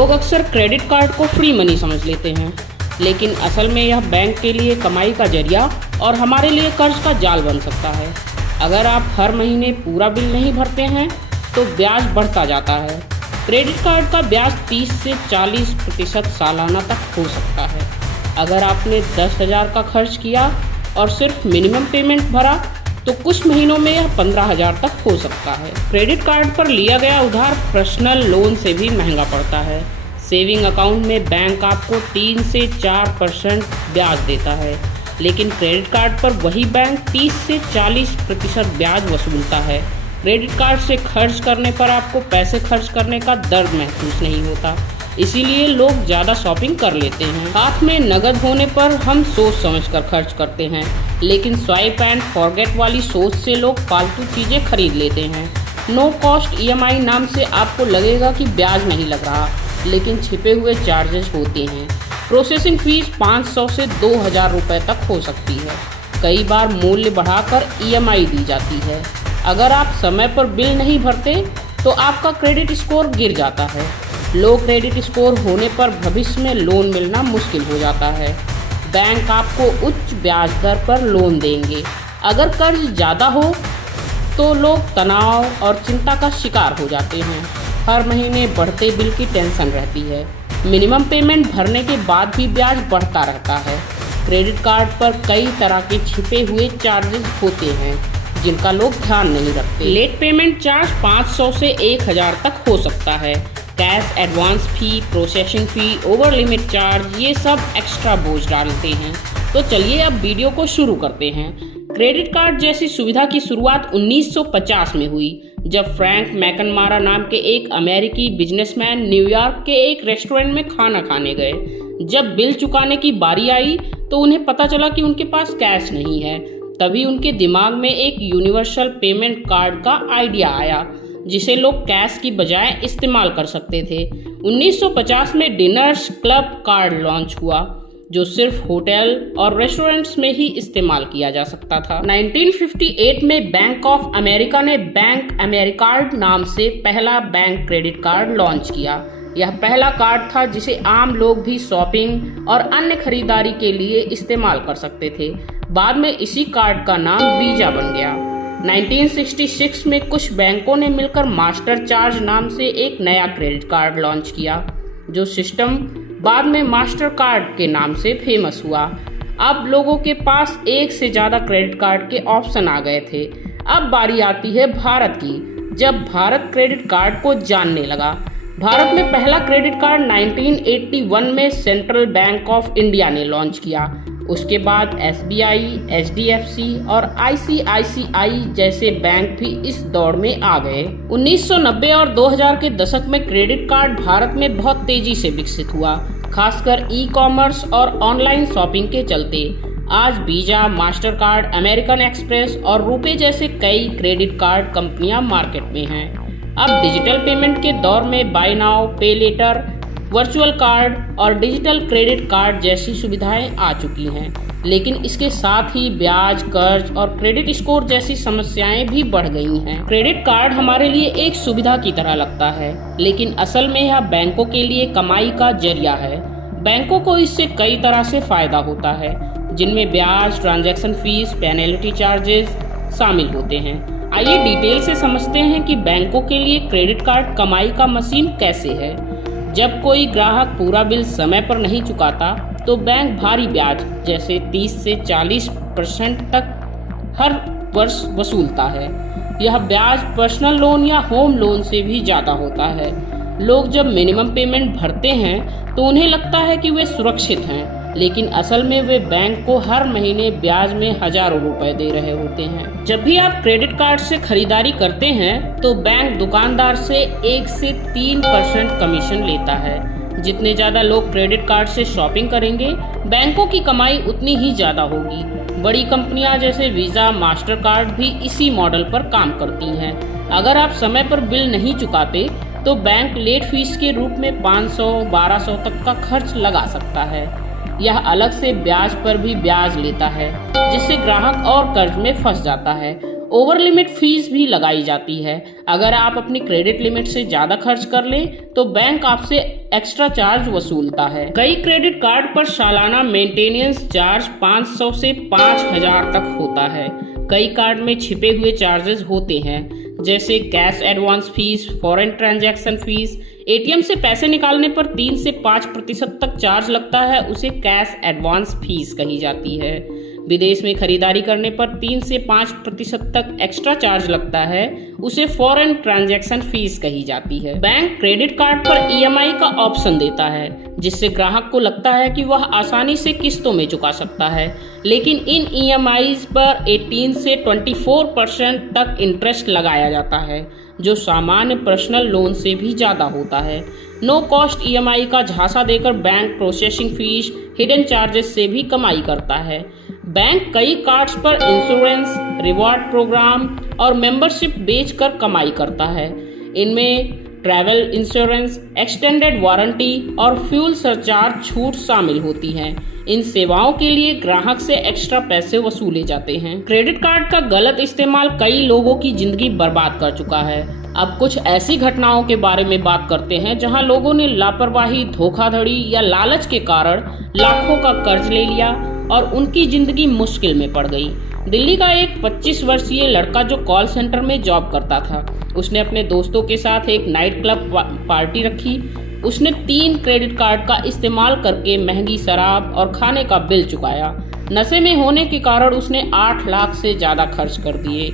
लोग अक्सर credit card को फ्री मनी समझ लेते हैं, लेकिन असल में यह बैंक के लिए कमाई का जरिया और हमारे लिए कर्ज का जाल बन सकता है। अगर आप हर महीने पूरा बिल नहीं भरते हैं तो ब्याज बढ़ता जाता है। क्रेडिट कार्ड का ब्याज 30 से 40% सालाना तक हो सकता है। अगर आपने 10,000 का खर्च किया और सिर्फ मिनिमम पेमेंट भरा तो कुछ महीनों में यह 15,000 तक हो सकता है। क्रेडिट कार्ड पर लिया गया उधार पर्सनल लोन से भी महंगा पड़ता है। सेविंग अकाउंट में बैंक आपको 3 से 4% ब्याज देता है, लेकिन क्रेडिट कार्ड पर वही बैंक 30 से 40% ब्याज वसूलता है। क्रेडिट कार्ड से खर्च करने पर आपको पैसे खर्च करने का दर्द महसूस नहीं होता, इसीलिए लोग ज़्यादा शॉपिंग कर लेते हैं। हाथ में नकद होने पर हम सोच समझकर खर्च करते हैं, लेकिन स्वाइप एंड फॉरगेट वाली सोच से लोग फालतू चीज़ें खरीद लेते हैं। नो कॉस्ट EMI नाम से आपको लगेगा कि ब्याज नहीं लग रहा, लेकिन छिपे हुए चार्जेस होते हैं। प्रोसेसिंग फीस 500 से 2,000 रुपये तक हो सकती है। कई बार मूल्य बढ़ाकर EMI दी जाती है। अगर आप समय पर बिल नहीं भरते तो आपका क्रेडिट स्कोर गिर जाता है। लो क्रेडिट स्कोर होने पर भविष्य में लोन मिलना मुश्किल हो जाता है। बैंक आपको उच्च ब्याज दर पर लोन देंगे। अगर कर्ज ज़्यादा हो तो लोग तनाव और चिंता का शिकार हो जाते हैं। हर महीने बढ़ते बिल की टेंशन रहती है। मिनिमम पेमेंट भरने के बाद भी ब्याज बढ़ता रहता है। क्रेडिट कार्ड पर कई तरह के छिपे हुए चार्जेस होते हैं जिनका लोग ध्यान नहीं रखते। लेट पेमेंट चार्ज 500 से 1,000 तक हो सकता है। Cash advance fee, processing fee, over limit charge, ये सब एक्स्ट्रा बोझ डालते हैं। तो चलिए अब वीडियो को शुरू करते हैं। क्रेडिट कार्ड जैसी सुविधा की शुरुआत 1950 में हुई, जब फ्रैंक मैकनमारा नाम के एक अमेरिकी बिजनेसमैन न्यूयॉर्क के एक रेस्टोरेंट में खाना खाने गए। जब बिल चुकाने की बारी आई तो उन्हें पता चला कि उनके पास कैश नहीं है। तभी उनके दिमाग में एक यूनिवर्सल पेमेंट कार्ड का आइडिया आया, जिसे लोग कैश की बजाय इस्तेमाल कर सकते थे। 1950 में डिनर्स क्लब कार्ड लॉन्च हुआ, जो सिर्फ होटल और रेस्टोरेंट्स में ही इस्तेमाल किया जा सकता था। 1958 में बैंक ऑफ अमेरिका ने बैंक अमेरिकार्ड नाम से पहला बैंक क्रेडिट कार्ड लॉन्च किया। यह पहला कार्ड था जिसे आम लोग भी शॉपिंग और अन्य खरीदारी के लिए इस्तेमाल कर सकते थे। बाद में इसी कार्ड का नाम वीजा बन गया। 1966 में कुछ बैंकों ने मिलकर मास्टर चार्ज नाम से एक नया क्रेडिट कार्ड लॉन्च किया, जो सिस्टम बाद में मास्टर कार्ड के नाम से फेमस हुआ। अब लोगों के पास एक से ज़्यादा क्रेडिट कार्ड के ऑप्शन आ गए थे। अब बारी आती है भारत की, जब भारत क्रेडिट कार्ड को जानने लगा। भारत में पहला क्रेडिट कार्ड 1981 में सेंट्रल बैंक ऑफ इंडिया ने लॉन्च किया। उसके बाद SBI, HDFC और ICICI जैसे बैंक भी इस दौड़ में आ गए। 1990 और 2000 के दशक में क्रेडिट कार्ड भारत में बहुत तेजी से विकसित हुआ, खासकर ई-कॉमर्स और ऑनलाइन शॉपिंग के चलते। आज visa, master card, American express और रुपे जैसे कई क्रेडिट कार्ड कंपनियां मार्केट में हैं। अब डिजिटल पेमेंट के दौर में बाय नाउ पे लेटर, वर्चुअल कार्ड और डिजिटल क्रेडिट कार्ड जैसी सुविधाएं आ चुकी हैं, लेकिन इसके साथ ही ब्याज, कर्ज और क्रेडिट स्कोर जैसी समस्याएं भी बढ़ गई हैं। क्रेडिट कार्ड हमारे लिए एक सुविधा की तरह लगता है, लेकिन असल में यह बैंकों के लिए कमाई का जरिया है। बैंकों को इससे कई तरह से फायदा होता है, जिनमें ब्याज, ट्रांजैक्शन फीस, पेनल्टी चार्जेस शामिल होते हैं। आइए डिटेल से समझते हैं कि बैंकों के लिए क्रेडिट कार्ड कमाई का मशीन कैसे है। जब कोई ग्राहक पूरा बिल समय पर नहीं चुकाता तो बैंक भारी ब्याज जैसे 30 से 40% तक हर वर्ष वसूलता है। यह ब्याज पर्सनल लोन या होम लोन से भी ज़्यादा होता है। लोग जब मिनिमम पेमेंट भरते हैं तो उन्हें लगता है कि वे सुरक्षित हैं, लेकिन असल में वे बैंक को हर महीने ब्याज में हजारों रुपए दे रहे होते हैं। जब भी आप क्रेडिट कार्ड से खरीदारी करते हैं तो बैंक दुकानदार से 1 से 3% कमीशन लेता है। जितने ज़्यादा लोग क्रेडिट कार्ड से शॉपिंग करेंगे, बैंकों की कमाई उतनी ही ज़्यादा होगी। बड़ी कंपनियां जैसे वीज़ा, मास्टर कार्ड भी इसी मॉडल पर काम करती हैं। अगर आप समय पर बिल नहीं चुकाते तो बैंक लेट फीस के रूप में 500-1200 तक का खर्च लगा सकता है। यह अलग से ब्याज पर भी ब्याज लेता है, जिससे ग्राहक और कर्ज में फंस जाता है। ओवर लिमिट फीस भी लगाई जाती है। अगर आप अपनी क्रेडिट लिमिट से ज़्यादा खर्च कर लें तो बैंक आपसे एक्स्ट्रा चार्ज वसूलता है। कई क्रेडिट कार्ड पर सालाना मेंटेनेंस चार्ज 500 से 5000 तक होता है। कई कार्ड में छिपे हुए चार्जेस होते हैं, जैसे cash advance fees, foreign transaction fees. ATM से पैसे निकालने पर 3 से 5% तक चार्ज लगता है, उसे कैश एडवांस फीस कही जाती है। विदेश में खरीदारी करने पर 3 से 5% तक एक्स्ट्रा चार्ज लगता है, उसे फॉरेन ट्रांजैक्शन फीस कही जाती है। बैंक क्रेडिट कार्ड पर ईएमआई का ऑप्शन देता है, जिससे ग्राहक को लगता है कि वह आसानी से किस्तों में चुका सकता है, लेकिन इन ईएमआई पर 18 से 24% तक इंटरेस्ट लगाया जाता है, जो सामान्य पर्सनल लोन से भी ज़्यादा होता है। नो कॉस्ट ईएमआई का झांसा देकर bank processing fees, hidden charges से भी कमाई करता है। बैंक कई कार्ड्स पर इंश्योरेंस, रिवॉर्ड प्रोग्राम और मेंबरशिप बेचकर कमाई करता है। इनमें ट्रैवल इंश्योरेंस, एक्सटेंडेड वारंटी और फ्यूल सरचार्ज छूट शामिल होती हैं। इन सेवाओं के लिए ग्राहक से एक्स्ट्रा पैसे वसूले जाते हैं। क्रेडिट कार्ड का गलत इस्तेमाल कई लोगों की जिंदगी बर्बाद कर चुका है। अब कुछ ऐसी घटनाओं के बारे में बात करते हैं जहां लोगों ने लापरवाही, धोखाधड़ी या लालच के कारण लाखों का कर्ज ले लिया और उनकी जिंदगी मुश्किल में पड़ गई। दिल्ली का एक 25 वर्षीय लड़का जो कॉल सेंटर में जॉब करता था, उसने अपने दोस्तों के साथ एक नाइट क्लब पार्टी रखी। उसने 3 क्रेडिट कार्ड का इस्तेमाल करके महंगी शराब और खाने का बिल चुकाया। नशे में होने के कारण उसने 8 लाख से ज्यादा खर्च कर दिए।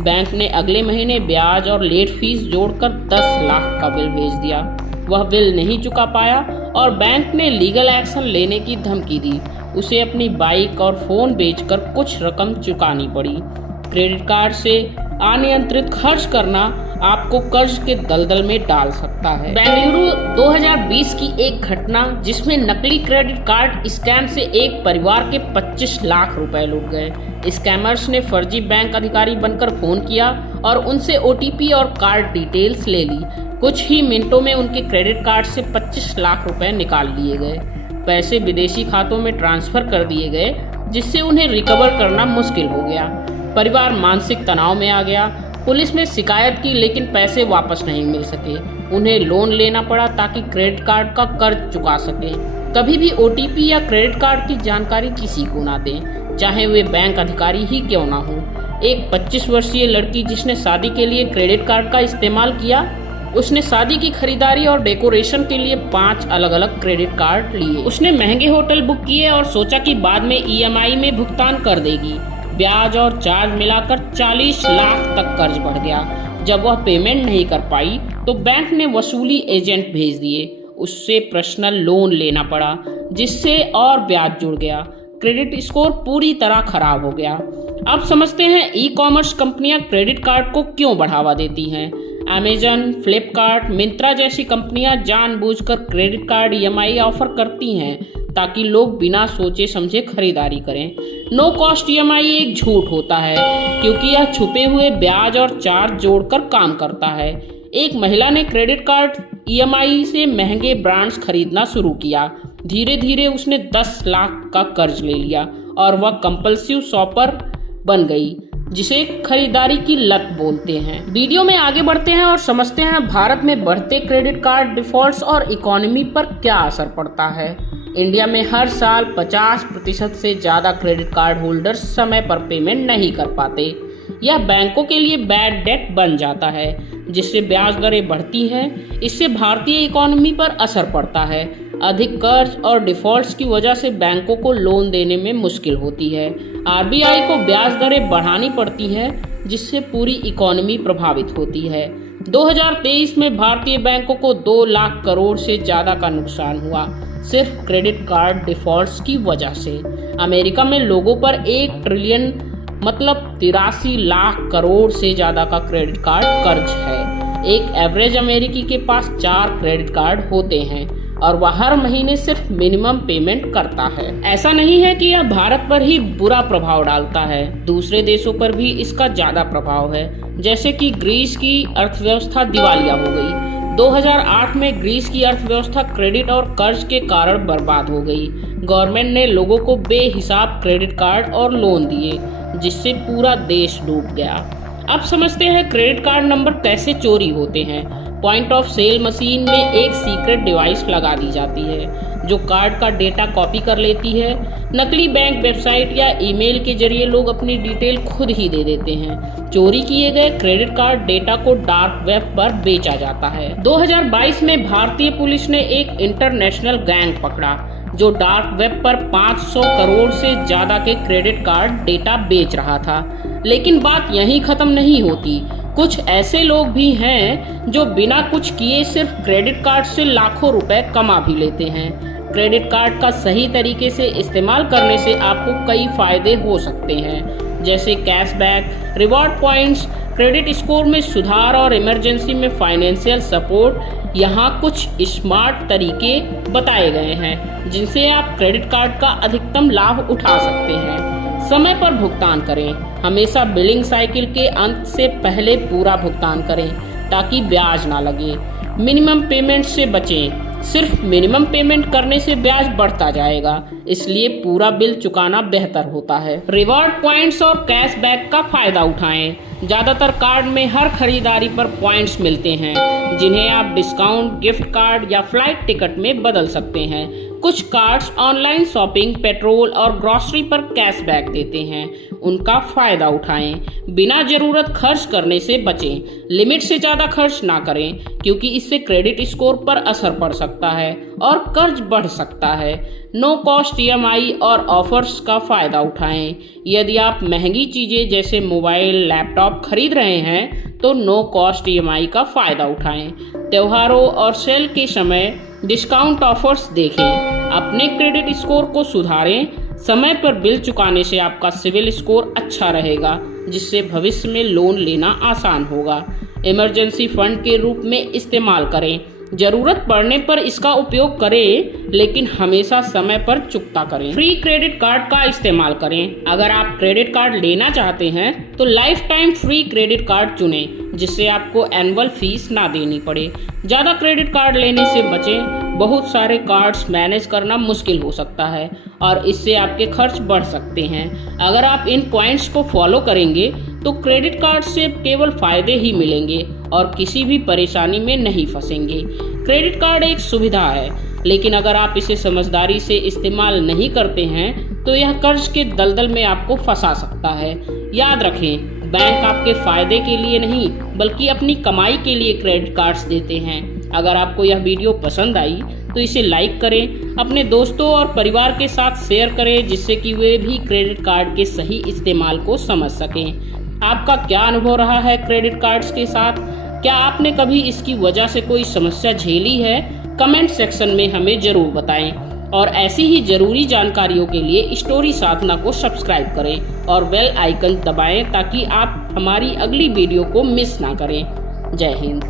बैंक ने अगले महीने ब्याज और लेट फीस जोड़कर 10 लाख का बिल भेज दिया। वह बिल नहीं चुका पाया और बैंक ने लीगल एक्शन लेने की धमकी दी। उसे अपनी बाइक और फोन बेचकर कुछ रकम चुकानी पड़ी। क्रेडिट कार्ड से अनियंत्रित खर्च करना आपको कर्ज के दलदल में डाल सकता है। बेंगलुरु 2020 की एक घटना जिसमें नकली क्रेडिट कार्ड स्कैम से एक परिवार के 25 लाख रुपए लूट गए। स्कैमर्स ने फर्जी बैंक अधिकारी बनकर फोन किया और उनसे ओटीपी और कार्ड डिटेल्स ले ली। कुछ ही मिनटों में उनके क्रेडिट कार्ड से 25 लाख रुपए निकाल लिए गए। पैसे विदेशी खातों में ट्रांसफर कर दिए गए, जिससे उन्हें रिकवर करना मुश्किल हो गया। परिवार मानसिक तनाव में आ गया। पुलिस में शिकायत की, लेकिन पैसे वापस नहीं मिल सके। उन्हें लोन लेना पड़ा ताकि क्रेडिट कार्ड का कर्ज चुका सके। कभी भी ओटीपी या क्रेडिट कार्ड की जानकारी किसी को ना दें, चाहे वे बैंक अधिकारी ही क्यों ना हो। एक 25 वर्षीय लड़की जिसने शादी के लिए क्रेडिट कार्ड का इस्तेमाल किया, उसने शादी की खरीदारी और डेकोरेशन के लिए 5 अलग अलग क्रेडिट कार्ड लिए। उसने महंगे होटल बुक किए और सोचा कि बाद में ईएमआई में भुगतान कर देगी। ब्याज और चार्ज मिलाकर 40 लाख तक कर्ज बढ़ गया। जब वह पेमेंट नहीं कर पाई तो बैंक ने वसूली एजेंट भेज दिए। उससे पर्सनल लोन लेना पड़ा, जिससे और ब्याज जुड़ गया। क्रेडिट स्कोर पूरी तरह खराब हो गया। अब समझते हैं ई कॉमर्स कंपनियां क्रेडिट कार्ड को क्यों बढ़ावा देती हैं। अमेजन, फ्लिपकार्ट, मिंत्रा जैसी कंपनियां जानबूझकर क्रेडिट कार्ड ईएमआई ऑफर करती हैं ताकि लोग बिना सोचे समझे खरीदारी करें। नो कॉस्ट ईएमआई एक झूठ होता है, क्योंकि यह छुपे हुए ब्याज और चार्ज जोड़कर काम करता है। एक महिला ने क्रेडिट कार्ड ईएमआई से महंगे ब्रांड्स खरीदना शुरू किया। धीरे धीरे उसने 10 लाख का कर्ज ले लिया और वह कंपल्सिव शॉपर बन गई, जिसे खरीदारी की लत बोलते हैं। वीडियो में आगे बढ़ते हैं और समझते हैं भारत में बढ़ते क्रेडिट कार्ड डिफॉल्ट्स और इकोनॉमी पर क्या असर पड़ता है। इंडिया में हर साल 50% से ज़्यादा क्रेडिट कार्ड होल्डर्स समय पर पेमेंट नहीं कर पाते। यह बैंकों के लिए बैड डेट बन जाता है, जिससे ब्याज दरें बढ़ती हैं। इससे भारतीय इकोनॉमी पर असर पड़ता है। अधिक कर्ज और डिफॉल्ट्स की वजह से बैंकों को लोन देने में मुश्किल होती है। आरबीआई को ब्याज दरें बढ़ानी पड़ती है, जिससे पूरी इकोनॉमी प्रभावित होती है। 2023 में भारतीय बैंकों को 2 लाख करोड़ से ज़्यादा का नुकसान हुआ, सिर्फ क्रेडिट कार्ड डिफॉल्ट्स की वजह से। अमेरिका में लोगों पर 1 ट्रिलियन मतलब 83 लाख करोड़ से ज़्यादा का क्रेडिट कार्ड कर्ज है। एक एवरेज अमेरिकी के पास 4 क्रेडिट कार्ड होते हैं और वह हर महीने सिर्फ मिनिमम पेमेंट करता है। ऐसा नहीं है कि यह भारत पर ही बुरा प्रभाव डालता है, दूसरे देशों पर भी इसका ज्यादा प्रभाव है। जैसे कि ग्रीस की अर्थव्यवस्था दिवालिया हो गई। 2008 में ग्रीस की अर्थव्यवस्था क्रेडिट और कर्ज के कारण बर्बाद हो गई। गवर्नमेंट ने लोगों को बेहिसाब क्रेडिट कार्ड और लोन दिए, जिससे पूरा देश डूब गया। अब समझते हैं क्रेडिट कार्ड नंबर कैसे चोरी होते हैं। पॉइंट ऑफ सेल मशीन में एक सीक्रेट डिवाइस लगा दी जाती है जो कार्ड का डेटा कॉपी कर लेती है। नकली बैंक वेबसाइट या ईमेल के जरिए लोग अपनी डिटेल खुद ही दे देते हैं। चोरी किए गए क्रेडिट कार्ड डेटा को डार्क वेब पर बेचा जाता है। 2022 में भारतीय पुलिस ने एक इंटरनेशनल गैंग पकड़ा जो डार्क वेब पर 500 करोड़ से ज्यादा के क्रेडिट कार्ड डेटा बेच रहा था। लेकिन बात यहीं खत्म नहीं होती। कुछ ऐसे लोग भी हैं जो बिना कुछ किए सिर्फ क्रेडिट कार्ड से लाखों रुपए कमा भी लेते हैं। क्रेडिट कार्ड का सही तरीके से इस्तेमाल करने से आपको कई फायदे हो सकते हैं, जैसे cashback, reward points, credit score में सुधार और इमरजेंसी में फाइनेंशियल सपोर्ट। यहाँ कुछ स्मार्ट तरीके बताए गए हैं जिनसे आप क्रेडिट कार्ड का अधिकतम लाभ उठा सकते हैं। समय पर भुगतान करें। हमेशा बिलिंग साइकिल के अंत से पहले पूरा भुगतान करें ताकि ब्याज ना लगे। मिनिमम पेमेंट से बचें। सिर्फ मिनिमम पेमेंट करने से ब्याज बढ़ता जाएगा, इसलिए पूरा बिल चुकाना बेहतर होता है। रिवॉर्ड पॉइंट्स और कैशबैक का फायदा उठाएं। ज्यादातर कार्ड में हर खरीदारी पर पॉइंट्स मिलते हैं जिन्हें आप डिस्काउंट, गिफ्ट कार्ड या फ्लाइट टिकट में बदल सकते हैं। कुछ कार्ड्स ऑनलाइन शॉपिंग, पेट्रोल और ग्रोसरी पर कैशबैक देते हैं, उनका फायदा उठाएं। बिना जरूरत खर्च करने से बचें। लिमिट से ज्यादा खर्च ना करें क्योंकि इससे क्रेडिट स्कोर पर असर पड़ सकता है और कर्ज बढ़ सकता है। नो कॉस्ट EMI और ऑफर्स का फायदा उठाएं। यदि आप महंगी चीजें जैसे मोबाइल, लैपटॉप खरीद रहे हैं तो नो कॉस्ट EMI का फायदा उठाएं। त्योहारों और सेल के समय डिस्काउंट ऑफर्स देखें। अपने क्रेडिट स्कोर को सुधारें। समय पर बिल चुकाने से आपका सिविल स्कोर अच्छा रहेगा, जिससे भविष्य में लोन लेना आसान होगा। इमरजेंसी फंड के रूप में इस्तेमाल करें। जरूरत पड़ने पर इसका उपयोग करें, लेकिन हमेशा समय पर चुकता करें। फ्री क्रेडिट कार्ड का इस्तेमाल करें। अगर आप क्रेडिट कार्ड लेना चाहते हैं तो life time free credit card चुनें, जिससे आपको एनुअल फीस ना देनी पड़े। ज्यादा क्रेडिट कार्ड लेने से बचें। बहुत सारे कार्ड्स मैनेज करना मुश्किल हो सकता है और इससे आपके खर्च बढ़ सकते हैं। अगर आप इन पॉइंट्स को फॉलो करेंगे तो क्रेडिट कार्ड से केवल फायदे ही मिलेंगे और किसी भी परेशानी में नहीं फंसेंगे। क्रेडिट कार्ड एक सुविधा है, लेकिन अगर आप इसे समझदारी से इस्तेमाल नहीं करते हैं तो यह कर्ज के दलदल में आपको फंसा सकता है। याद रखें, बैंक आपके फायदे के लिए नहीं बल्कि अपनी कमाई के लिए क्रेडिट कार्ड्स देते हैं। अगर आपको यह वीडियो पसंद आई तो इसे लाइक करें, अपने दोस्तों और परिवार के साथ शेयर करें, जिससे कि वे भी क्रेडिट कार्ड के सही इस्तेमाल को समझ सकें। आपका क्या अनुभव रहा है क्रेडिट कार्ड्स के साथ? क्या आपने कभी इसकी वजह से कोई समस्या झेली है? कमेंट सेक्शन में हमें जरूर बताएं और ऐसी ही जरूरी जानकारियों के लिए स्टोरी साधना को सब्सक्राइब करें और बेल आइकन दबाएं ताकि आप हमारी अगली वीडियो को मिस ना करें। जय हिंद।